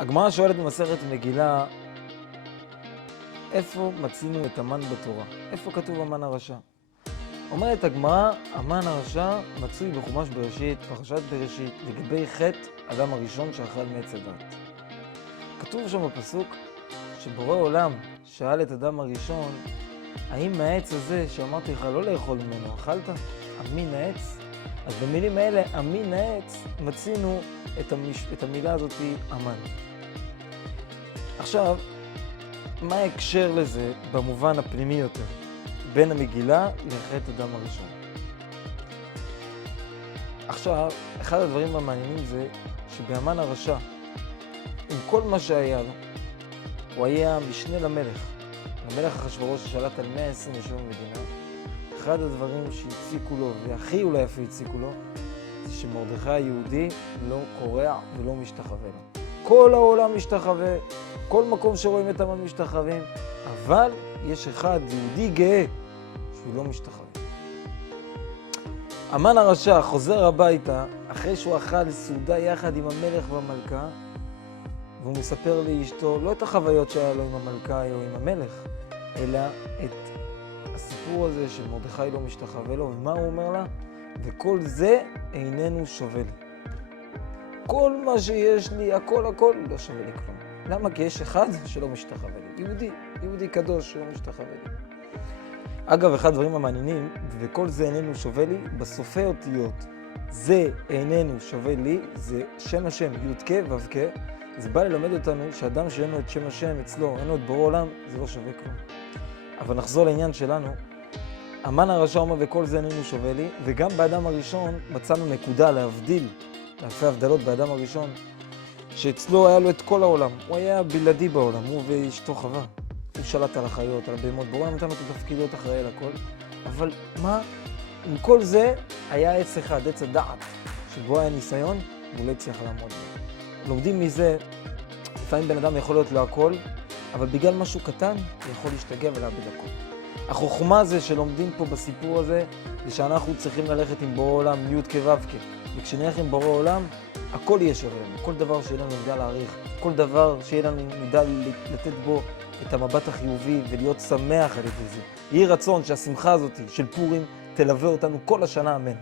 הגמרא שואלת במסכת מגילה, איפה מצינו את המן בתורה? איפה כתוב המן הרשע? אומרת הגמרא, המן הרשע מצוי בחומש בראשית, פרשת בראשית, לגבי חטא אדם הראשון שאכל מעץ הדת. כתוב שם בפסוק שבורא עולם שאל את אדם הראשון, האם מהעץ הזה שאמרתי לך לא לאכול ממנו, אכלת? אמין העץ? אז במילים האלה, אמין העץ, מצינו את המילה הזאת, המן. עכשיו, מה ההקשר לזה במובן הפנימי יותר, בין המגילה לחטא אדם הראשון? עכשיו, אחד הדברים המעניינים זה שבהמן הרשע, עם כל מה שהיה לו, הוא היה משנה למלך. המלך אחשוורוש ששלט על 127 מדינה. אחד הדברים שהציקו לו, והכי אולי אפילו הציקו לו, זה שמרדכי היהודי לא קורע ולא משתחווה לו. כל העולם משתחווה, כל מקום שרואים את המן משתחווים, אבל יש אחד יהודי גאה שהוא לא משתחווה. המן הרשע חוזר הביתה אחרי שהוא אכל סעודה יחד עם המלך והמלכה, והוא מספר לאשתו לא את החוויות שהיה לו עם המלכה או עם המלך, אלא את הסיפור הזה של מרדכי לא משתחווה לו, ומה הוא אומר לה? וכל זה איננו שווה לי. כל מה שיש לי, הכל לא שווה לי כלום. למה? כי יש אחד שלא משתחווה לי. יהודי קדוש שלא משתחווה לי. אגב, אחד הדברים המעניינים, וכל זה איננו שווה לי, בסופי אותיות, זה איננו שווה לי, זה שם השם, י"ק ו"ק, זה בא ללמד אותנו שאדם שאין לו את שם השם אצלו, אין לו את בורא עולם, זה לא שווה כלום. אבל נחזור לעניין שלנו, המן הרשע אומר וכל זה איננו שווה לי, וגם באדם הראשון מצאנו נקודה להבדיל, להפי הבדלות באדם הראשון, שאצלו היה לו את כל העולם, הוא היה בלעדי בעולם, הוא ואשתו חווה. הוא שלט על החיות, על הבהמות, בורא עולם נתן לו את התפקיד להיות אחראי על הכל, אבל מה? עם כל זה היה עץ אחד, עץ הדעת, שבו היה ניסיון, והוא לא הצליח לעמוד בו. לומדים מזה, לפעמים בן אדם יכול להיות לו הכל, אבל בגלל משהו קטן, הוא יכול להשתגע ולאבד הכל. החוכמה הזה שלומדים פה בסיפור הזה, זה שאנחנו צריכים ללכת עם בורא עולם, י"ק ו"ק. וכשנלך עם בורא עולם, הכל יהיה שווה לנו. כל דבר שיהיה לנו נדע להעריך, כל דבר שיהיה לנו נדע לתת בו את המבט החיובי ולהיות שמח על ידי זה. יהי רצון שהשמחה הזאת של פורים תלווה אותנו כל השנה, אמן.